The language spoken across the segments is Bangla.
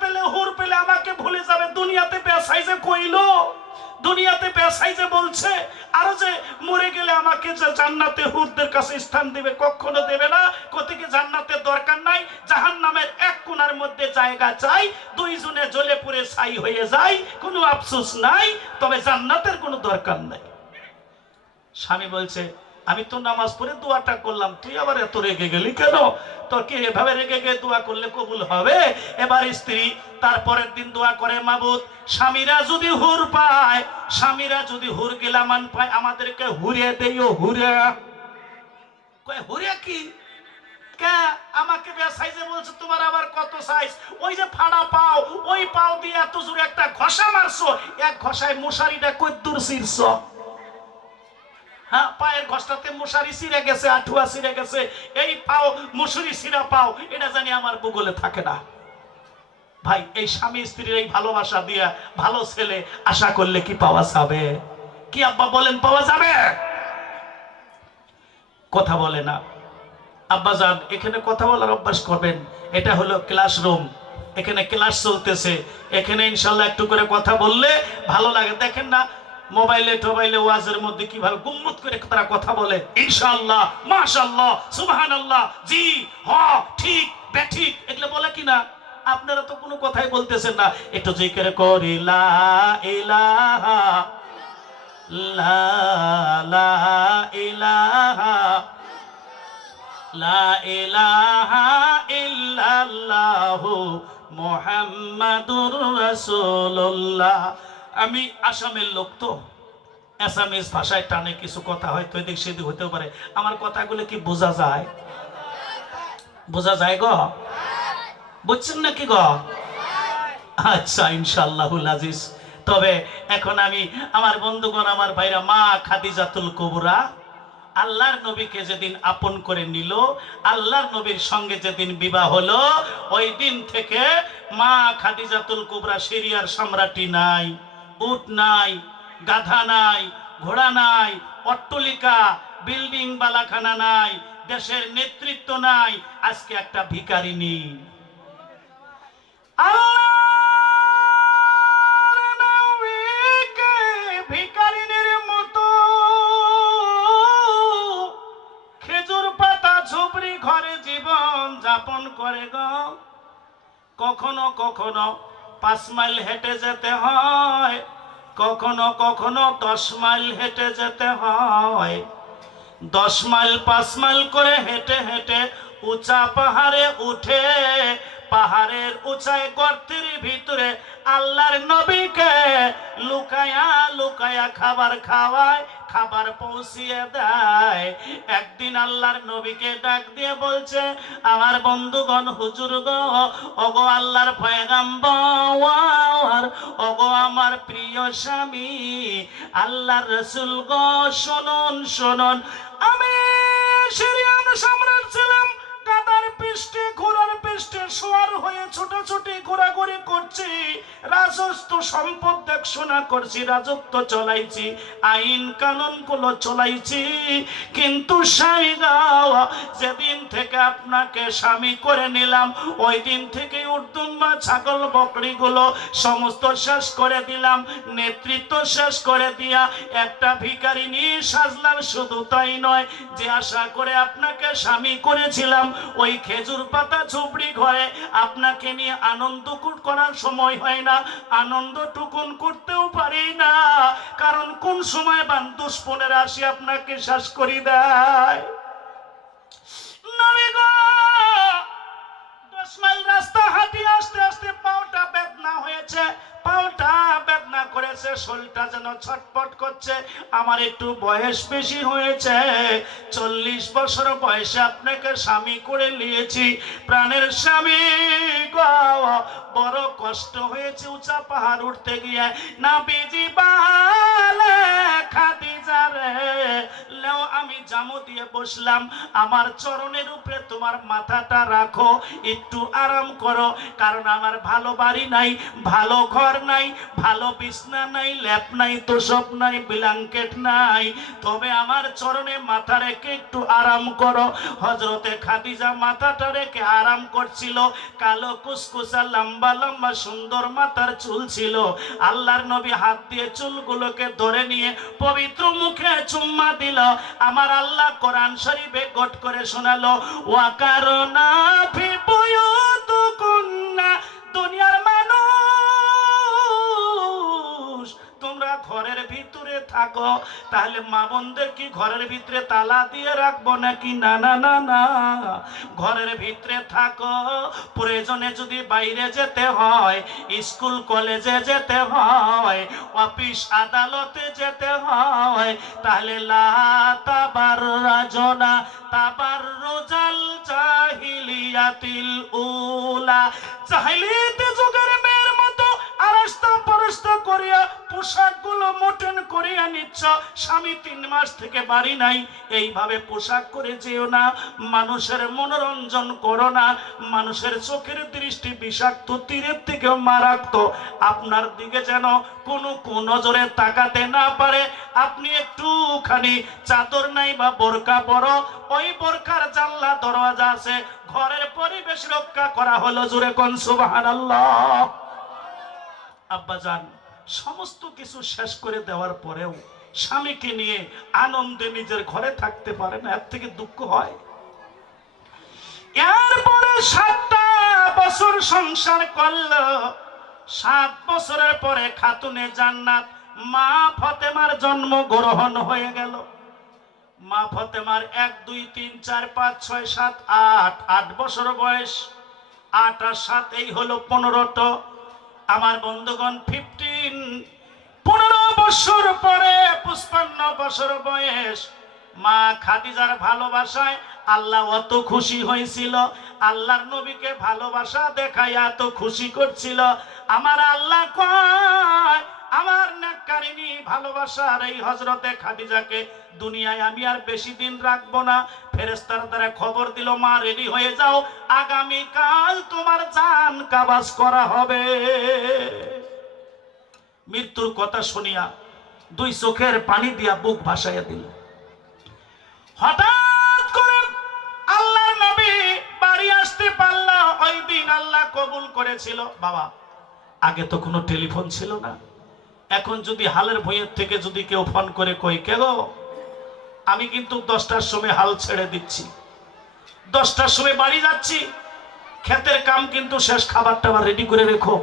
পেলে, হুর পেলে আমাকে ভুলে যাবে। দুনিয়াতে পেশাই যে কইলো, দুনিয়াতে পেশাই যে বলছে, আর যে মরে গেলে আমাকে যে জান্নাতে হুরদের কাছে স্থান দেবে, কখনো দেবে না। কোথেকে জান্নাতের দরকার নাই? জাহান নামের এক কোণার মধ্যে জায়গা চাই, দুইজনে জ্বলে পুড়ে ছাই হয়ে যায় কোনো আফসোস নাই, তবে জান্নাতের কোনো দরকার নাই। স্বামী বলছে আমি তো নামাজ পড়ে দোয়াটা করলাম, তুই আবার এত রেগে গেলি কেন? তোর কি এভাবে রেগে গিয়ে দোয়া করলে কবুল হবে? এবার স্ত্রী তারপরের দিন দোয়া করে, মাবুদ, স্বামীরা যদি হুর পায়, স্বামীরা যদি হুর গেলামান পায়, আমাদেরকে হুরে দেইও হুরে হুরে কি? আমাকে সাইজে বলছে, তোমার আবার কত সাইজ? ওই যে ফাড়া পাও, ওই পাও দিয়ে এত জোরে একটা ঘষা মারছো, এক ঘষায় মশারিটা কই দূর শীর্ষ হ্যাঁ পায়ের ঘষটাতে মশারি ছিঁড়ে গেছে, আঠুয়া ছিঁড়ে গেছে। এই পাও, মুসুরি ছিঁড়া পাও, এটা জানি আমার ভূগোলে থাকে না। ভাই, এই স্বামী স্ত্রীর এই ভালোবাসা দিয়া ভালো ছেলে আশা করলে কি পাওয়া যাবে? কি আব্বা বলেন, পাওয়া যাবে? কথা বলে না। আব্বা যান, এখানে কথা বলার অভ্যাস করবেন। এটা হলো ক্লাসরুম। এখানে ক্লাস চলতেছে। এখানে ইনশাল্লাহ একটু করে কথা বললে ভালো লাগে। দেখেন না মোবাইলে, টোবাইলে, ওয়াজের মধ্যে কীভাবে গুম্মত করে তারা কথা বলে? ইনশাআল্লাহ, মাশাআল্লাহ, সুবহানাল্লাহ, জি, হ, ঠিক বেঠিক এগুলো বলে কি না আপনারা তো কোনো কথাই বলতেছেন না। একটু জিকির করি, লা ইলাহা, লা লা ইলাহা আমি আসামের লোক তো। অ্যাসামিজ ভাষায় টানে কিছু কথা হয়তো এদিক সেদিক হতেও পারে। আমার কথাগুলো কি বোঝা যায়? বোঝা যায় গো? বুঝছেন নাকি গো? আচ্ছা ইনশাআল্লাহুল আজিজ। তবে এখন আমি আমার বন্ধুগণ, আমার ভাইরা, মা খাদিজাতুল কুবরা, আল্লাহর নবীকে যেদিন আপন করে নিল, আল্লাহর নবীর সঙ্গে যেদিন বিবাহ হলো, ওই দিন থেকে মা খাদিজাতুল কুবরা সিরিয়ার সম্রাটি নাই। উট নাই, গাধা নাই, ঘোড়া নাই, অট্টলিকা, বিল্ডিং বালাখানা নাই, দেশের নেতৃত্ব নাই, আজকে একটা ভিকারিনী নবীকে মতো খেজুর পাতা ঝুপড়ি ঘরে জীবন যাপন করে গো। কখনো কখনো পাঁচ মাইল হেঁটে যেতে হয়, কখনো কখনো দশ মাইল হেঁটে যেতে হয়। দশ মাইল, পাঁচ মাইল করে হেঁটে হেঁটে উঁচা পাহাড়ে উঠে পাহাড়ের উঁচায় গর্তের ভিতরে আল্লাহর নবীকে লুকায়া লুকায়া খাবার খাওয়ায়, খাবার পৌঁছিয়ে দেয়। একদিন আল্লাহর নবীকে ডাক দিয়ে বলছে, আমার বন্ধুগণ হুজুর গো ওগো আল্লাহর পয়গাম্বর, ওগো আমার প্রিয় স্বামী, আল্লাহর রসুল গো, শুনুন শুনুন। আমি সিরিয়ান সম্রাট ছিলাম রাজস্ব সম্পদ দেখশোনা করছি, রাজত্ব চলাইছি, আইন কানুনগুলো চলাইছি। কিন্তু যেদিন থেকে আপনাকে স্বামী করে নিলাম, ওই দিন থেকে উর্দুম্বা ছাগল বকরিগুলো সমস্ত শেষ করে দিলাম, নেতৃত্ব শেষ করে দিয়া একটা ভিখারি নিয়ে সাজলাম, শুধু তাই নয়, যে আশা করে আপনাকে স্বামী করেছিলাম, ওই খেজুর পাতা ঝুপড়ি ঘরে আপনাকে নিয়ে আনন্দ করার সময় হয় না। আনন্দ টুকুন করতেও পারি না। কারণ কোন সময় বান দুষ্পনের আসি আপনাকে শ্বাস করি দেয়। দশ মাইল রাস্তা হাঁটি আসতে আসতে পাওটা বেদনা হয়েছে। পাওটা বেদনা করেছে, শরীরটা যেন ছটপট করছে। আমার একটু বয়স বেশি হয়েছে, চল্লিশ বছর বয়সে আপনাকে স্বামী করে নিয়েছি। প্রাণের স্বামী বড় কষ্ট হয়েছে উঁচা পাহাড় উঠতে গিয়ে। না বিজি বালে রে লেও আমি জামু দিয়ে বসলাম। আমার চরণের উপরে তোমার মাথাটা রাখো, একটু আরাম করো, কারণ আমার ভালো বাড়ি নাই, ভালো ঘর নাই, ভালো বিছনা নাই, ল্যাপ নাই, তোষক নাই, ব্ল্যাঙ্কেট নাই। তবে আমার চরণে মাথা রেখে একটু আরাম করো। হজরতে খাদিজা মাথাটা রেখে আরাম করছিল। কালো কুসকুসা, লম্বা লম্বা, সুন্দর মাথার চুল ছিল। আল্লাহর নবী হাত দিয়ে চুলগুলোকে ধরে নিয়ে পবিত্র মুখে চুম্মা দিল। আমার আল্লাহ কোরআন শরীফে গট করে শোনালো, ওয়া কারণা ফি বুয়ুতুকুন্না দুনিয়ার মানুষ ঘরের ভিতরে থাকো, তাহলে মা বোনদের কি ঘরের ভিতরে তালা দিয়ে রাখব নাকি? না না না না। ঘরের ভিতরে থাকো, প্রয়োজনে যদি বাইরে যেতে হয়, স্কুল, কলেজে যেতে হয়, অফিস, আদালতে যেতে হয়, তাহলে লা তাবার রাজনা, তাবার রোজাল জাহিলিয়াতিল উলা। জাহিলিয়াতে যুগের মেয়ের মানুষের মনোরঞ্জন করো না। মানুষের চোখের দৃষ্টি বিষাক্ত, তীরের থেকে মারাক্ত আপনার দিকে যেন কোনো নজরে তাকাতে না পারে। আপনি একটুখানি চাদর নাই বা বোরকা বড় ওই বোরকার জানলা, দরওয়াজা আছে। ঘরের পরিবেশ রক্ষা করা হলো জুরে কোন সুবহানাল্লাহ। আব্বাজান, সমস্ত কিছু শেষ করে দেওয়ার পরেও স্বামীকে নিয়ে আনন্দে নিজের ঘরে থাকতে পারে না, এর থেকে দুঃখ হয়। এরপরে সাতটা বছর সংসার করল। সাত বছরের পরে খাতুনে জান্নাত মা ফতেমার জন্ম গ্রহণ হয়ে গেল। মা ফতেমার এক, দুই, তিন, চার, পাঁচ, ছয়, সাত, আট আট বছর বয়স। আট আর সাত এই হলো পনেরোটো। আমার বন্ধুগণ ফিফটিন পনেরো বছর পরে পুষ্পান্ন বছর বয়স, মা খাদিজার ভালোবাসায় আল্লাহ অত খুশি হয়েছিল। আল্লাহর নবীকে ভালোবাসা দেখাই এত খুশি করছিল। আমার আল্লাহ কয় আমার নাকারিনী ভালোবাসার এই হজরতে খাদিজাকে দুনিয়ায় আমি আর বেশি দিন রাখব না। ফেরেস্তার দ্বারা খবর দিল, মা রেডি হয়ে যাও আগামী কাল তোমার জান কাবাজ করা হবে। মৃত্যুর কথা শুনিয়া দুই চোখের পানি দিয়া বুক ভাসাইয়া দিল। হঠাৎ করে আল্লাহর নবী বাড়ি আসতে পারল, ওই দিন আল্লাহ কবুল করেছিল। বাবা, আগে তো কোনো টেলিফোন ছিল না। এখন যদি হালের ভইয়ের থেকে যদি কেউ ফোন করে কই, কে গো? আমি কিন্তু দশটার সময় হাল ছেড়ে দিচ্ছি। দশটার সময় বাড়ি যাচ্ছি। ক্ষেতের কাম কিন্তু শেষ খাবার টাবার রেডি করে রেখো।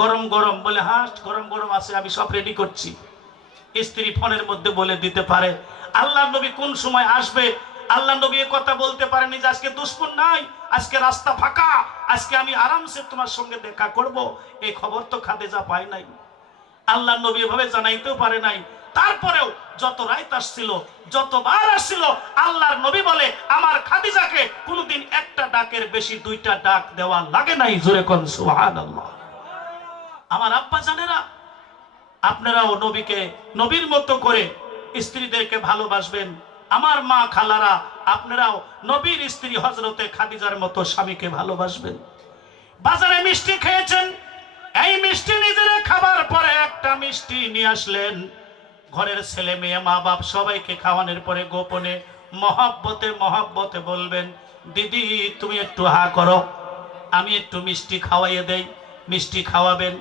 গরম গরম। বলে হ্যাঁ গরম গরম আছে, আমি সব রেডি করছি। স্ত্রী ফোনের মধ্যে বলে দিতে পারে আল্লাহ নবী কোন সময় আসবে? আল্লাহ নবী এ কথা বলতে পারেনি যে, আজকে দুশ্মন নাই, আজকে রাস্তা ফাঁকা, আজকে আমি আরামসে তোমার সঙ্গে দেখা করব। এই খবর তো খাদেজা পায় নাই। আল্লাহ নবী এভাবে জানাইতেও পারে নাই। তারপরেও যত রাইত আসছিল, যতবার আসছিল, আল্লাহর নবী বলে, আমার খাদিজাকে কোনোদিন একটা ডাকের বেশি দুইটা ডাক দেওয়া লাগে নাই। জোরে আমার আব্বা জানেরা, আপনারাও নবীকে, নবীর মতো করে স্ত্রীদেরকে ভালোবাসবেন। আমার মা খালারা, আপনারাও নবীর স্ত্রী হজরতে খাদিজার মতো স্বামীকে ভালোবাসবেন। বাজারে মিষ্টি খেয়েছেন এই মিষ্টি নিজেরা খাবার পরে একটা মিষ্টি নিয়ে আসলেন। ঘরের ছেলে মেয়ে, মা বাপ সবাইকে খাওয়ানোর পরে গোপনে মহাব্বতে মহাব্বতে বলবেন, দিদি, তুমি একটু হা করো, আমি একটু মিষ্টি খাওয়াইয়ে দেই। মিষ্টি খাওয়াবেন।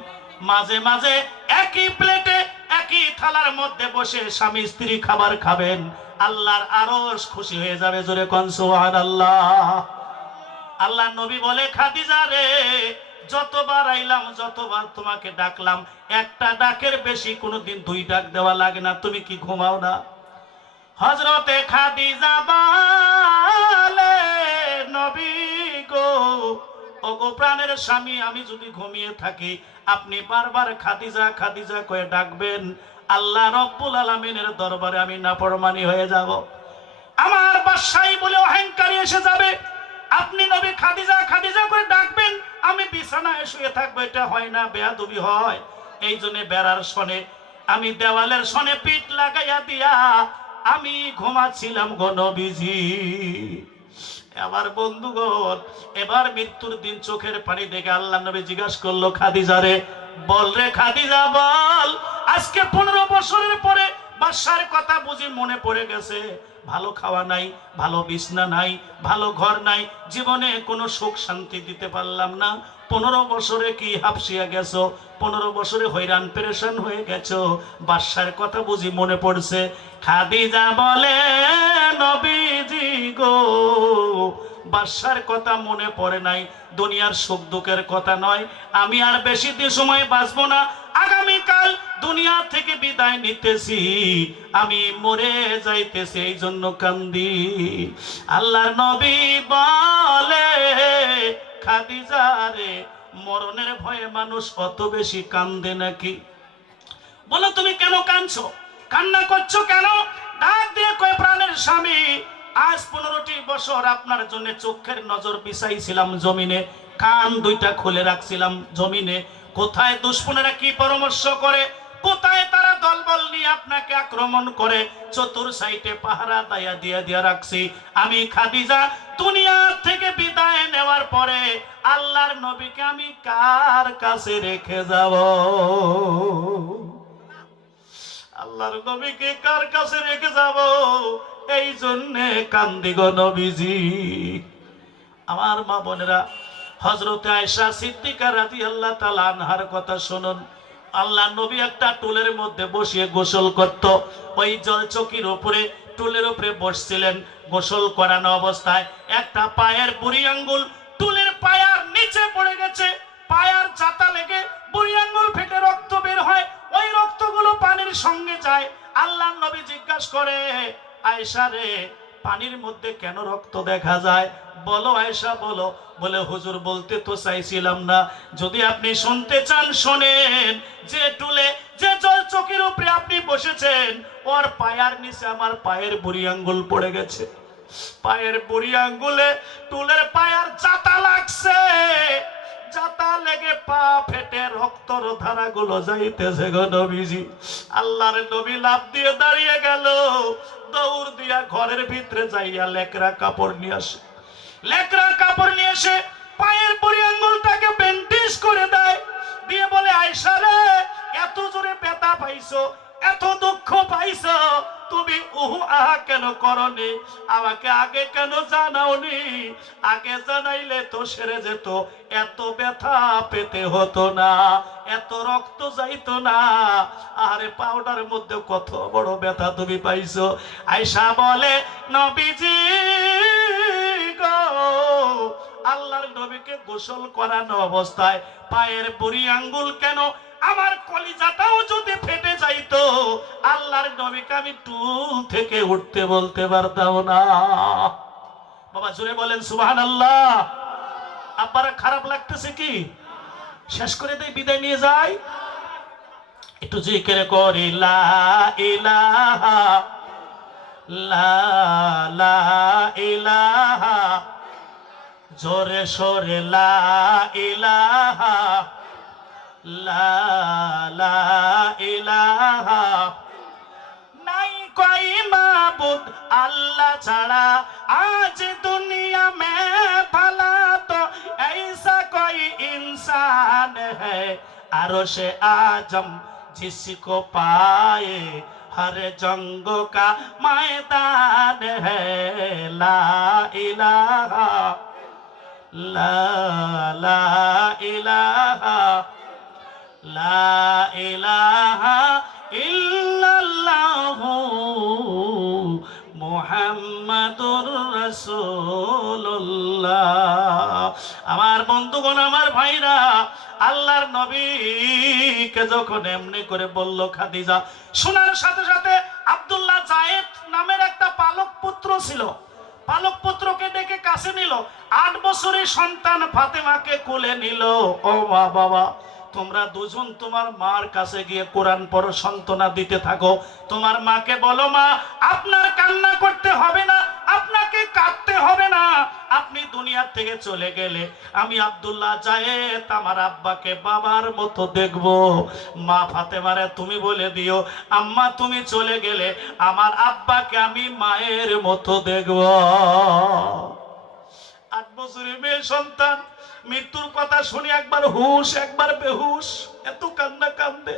মাঝে মাঝে একই প্লেটে একই থালার মধ্যে বসে স্বামী স্ত্রী খাবার খাবেন। আল্লাহর আরও খুশি হয়ে যাবে জোরে কনসুহান আল্লাহ আল্লাহ নবী বলে, খাদিজা রে যতবার আইলাম, যতবার তোমাকে ডাকলাম, একটা ডাকের বেশি কোনোদিন দুই ডাক দেওয়া লাগে না। তুমি কি ঘুমাও না? হজরতে খাদিজা বালে, নবী গো ও গো প্রাণের স্বামী, আমি যদি ঘুমিয়ে থাকি, আপনি বারবার খাদিজা খাদিজা কয়ে ডাকবেন। আল্লাহ রব্বুল আলমিনের দরবারে আমি নাফরমানি হয়ে যাব। আমার বাসাই বলে অহংকারী এসে যাবে। আপনি নবী খাদিজা খাদিজা করে ডাকবেন, আমি বিছানায় শুয়ে থাকব, এটা হয় না, বেয়াদবি হয়। এই জন্য বেড়ার শনে আমি দেওয়ালের শনে পিঠ লাগাইয়া দিয়া আমি ঘুমাচ্ছিলাম গো নবীজি। এবার বন্ধুগণ, এবার মৃত্যুর দিন চোখের পানি দেখে আল্লাহ নবী জিজ্ঞাসা করল, খাদিজা রে, বল রে খাদিজা, বল। আজকে পনেরো বছরের পরে বাসার কথা বুঝি মনে পড়ে গেছে। ভালো খাওয়া নাই, ভালো বিছনা নাই, ভালো ঘর নাই, জীবনে কোনো সুখ শান্তি দিতে পারলাম না। পনেরো বছরে কি হাফসিয়া গেছো? পনেরো বছরে হইরান, পেরেশান হয়ে গেছো? বাদশার কথা বুঝি মনে পড়ছে। খাদিজা বলে, নবীজি গো। বাদশার কথা মনে পড়ে নাই। দুনিয়ার সুখ দুঃখের কথা নয়। আমি আর বেশি সময় বাঁচবো না। আগামীকাল দুনিয়া থেকে বিদায় নিতেছি, আমি মরে যাইতেছি এই জন্য কান্দি। আল্লাহর নবী বলে, খাদিজা মরণের ভয়ে মানুষ অত বেশি কান্দে নাকি? বলো তুমি কেন কাঁদছো? কান্না করছ কেন? ডাক দিয়ে কয়, প্রাণের স্বামী, আজ পনেরোটি বছর আপনার জন্য চোখের নজর বিছাইছিলাম জমিনে, কান দুইটা খুলে রাখছিলাম জমিনে। কোথায় দুশ্মনেরা কি পরামর্শ করে? কোথায় তারা দলবল নিয়ে আপনাকে আক্রমণ করে। চতুর সাইটে পাহারা দায়া দিয়া দিয়া রাখছি। আমি খাদিজা, দুনিয়া থেকে বিদায় নেওয়ার পরে আল্লাহর নবীকে আমি কার কাছে রেখে যাব? আল্লাহর নবীকে কার কাছে রেখে যাব? এই জন্যে কান্দিগ নবীজি। আমার মা বোনেরা হজরতে আয়সা সিদ্দিকা রাজি আল্লাহ তালা আনহার কথা শুনুন। আল্লাহ নবী একটা টুলের মধ্যে বসিয়ে গোসল করত। ওই জলচকির উপরে, টুলের উপরে বসছিলেন গোসল করানো অবস্থায়। একটা পায়ের বুড়ি আঙ্গুল টুলের পায়ার নিচে পড়ে গেছে। পায়ার চাতা লেগে বুড়ি আঙ্গুল ফেটে রক্ত বের হয়। ওই রক্তগুলো পানির সঙ্গে যায়। আল্লাহ নবী জিজ্ঞাসা করে আয়সা রে পানির মধ্যে কেন রক্ত দেখা যায়? বলো আয়সা বলো। বলে হুজুর, বলতে তো চাইছিলাম না। যদি আপনি শুনতে চান, শোনেন। যে টুলে, যে জল চোখের উপরে আপনি বসেছেন, ওর পায়ার নিচে আমার পায়ের বুড়ি আঙ্গুল পড়ে গেছে। পায়ের বুড়ি আঙ্গুলে টুলের পায়ার চাতা লাগছে। লেগে পা ফেটে রক্তর ধারাগুলো যাইতেছে গো নবীজি। আল্লাহর নবী লাভ দিয়ে দাঁড়িয়ে গেল। দৌড় দিয়া ঘরের ভিতরে যাইয়া লেকরা কাপড় নিয়ে আসে। লেকরা কাপড় নিয়ে এসে পায়ের বুড়ি আঙ্গুলটাকে ব্যান্ডেজ করে দেয়। দিয়ে বলে, আয়সা রে, এত জোরে ব্যথা পাইছো, এত দুঃখ পাইছো তুমি উহু আহা কেন করনি? আমাকে আগে কেন জানাওনি? আগে জানাইলে তো সেরে যেত, এত ব্যথা পেতে হতো না, এত রক্ত যাইতো না। আরে পাউডার মধ্যে কত বড় ব্যথা তুমি পাইছো। আয়সা বলে, নবীজি আল্লাহর নবীকে গোসল করানো অবস্থায় পায়ের বুড়ি আঙ্গুল কেন? আমার কলিজাটাও যদি আল্লাহর নবীকে আমি টুল থেকে উঠতে বলতে পারতাম না। বাবা জুড়ে বলেন সুবহান আল্লাহ আপনারা খারাপ লাগতেছে কি? শেষ করে দেই, বিদায় নিয়ে যাই। একটু জিকির করি, লা জোরে সোরে, লা ইলাহা, লা আল্লাহ ছাড়া আজ দুনিয়া মে ভলা তো ऐसा कोई इंसान है अरश आजम जिसको पाए हर जंग का मैदान है ला इलाहा ला ला इलाहा লা ইলাহা আমার বন্ধুগণ, আমার ভাইরা, আল্লাহর নবীকে যখন এমনি করে বলল খাদিজা, শোনার সাথে সাথে আব্দুল্লাহ জায়েদ নামের একটা পালক পুত্র ছিল। পালক পুত্রকে ডেকে কাছে নিল। আট বছরের সন্তান ফাতেমাকে কোলে নিল। ও মা বাবা, তোমরা দুজন তোমার মার কাছে গিয়ে কোরআন পড়ো সন্তনা দিতে থাকো। তোমার মাকে বলো, মা, আপনার কান্না করতে হবে না হবে না। আপনি দুনিয়া থেকে চলে গেলে আমি আব্দুল্লাহ জায়েদ, আমার আব্বাকে বাবার মতো দেখব। মা ফাতেমারে তুমি বলে দিও, আম্মা তুমি চলে গেলে আমার আব্বাকে আমি মায়ের মতো দেখব। আট বছরের মেয়ে সন্তান, মৃত্যুর কথা শুনে একবার হুশ, একবার বেহুশ, এত কান্না কান্দে।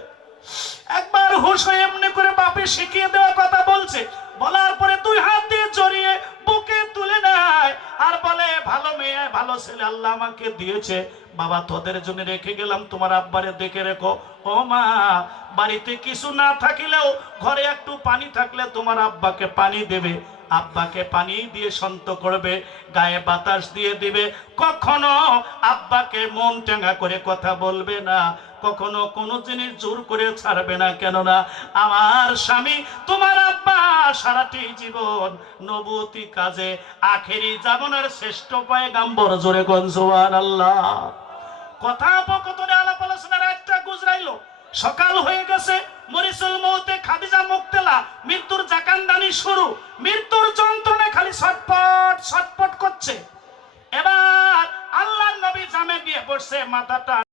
একবার হুশ হয়ে এমনি করে বাপে শিখিয়ে দেওয়া কথা বলছে, বলার পরে তুই হাত দিয়ে ভালো ছেলে আল্লাহ আমাকে দিয়েছে। বাবা, তোদের জন্য রেখে গেলাম, তোমার আব্বারে দেখে রেখো। ও মা, বাড়িতে কিছু না থাকিলেও ঘরে একটু পানি থাকলে তোমার আব্বাকে পানি দেবে। আব্বাকে পানি দিয়ে শান্ত করবে, গায়ে বাতাস দিয়ে দিবে। কখনো আব্বাকে মন টেঙ্গা করে কথা বলবে না, কখনো কোনো জিনিস জোর করে ছাড়বে না। কেননা আমার স্বামী, তোমার আব্বা সারাটি জীবন নবতী কাজে, আখেরি জামানার শ্রেষ্ঠ পয়গাম্বর জোরে গঞ্জওয়ান আল্লাহ কথা কথোপকথনে আলাপ আলোচনার একটা গুজরাইলো, সকাল হয়ে গেছে মরিসুল মৌতে খাদিজা মুক্তেলা, মৃত্যুর জাকান্দানি শুরু। মৃত্যুর যন্ত্রণে খালি ছটপট ছটপট করছে। এবার আল্লাহ নবী জামে দিয়ে বসে মাথাটা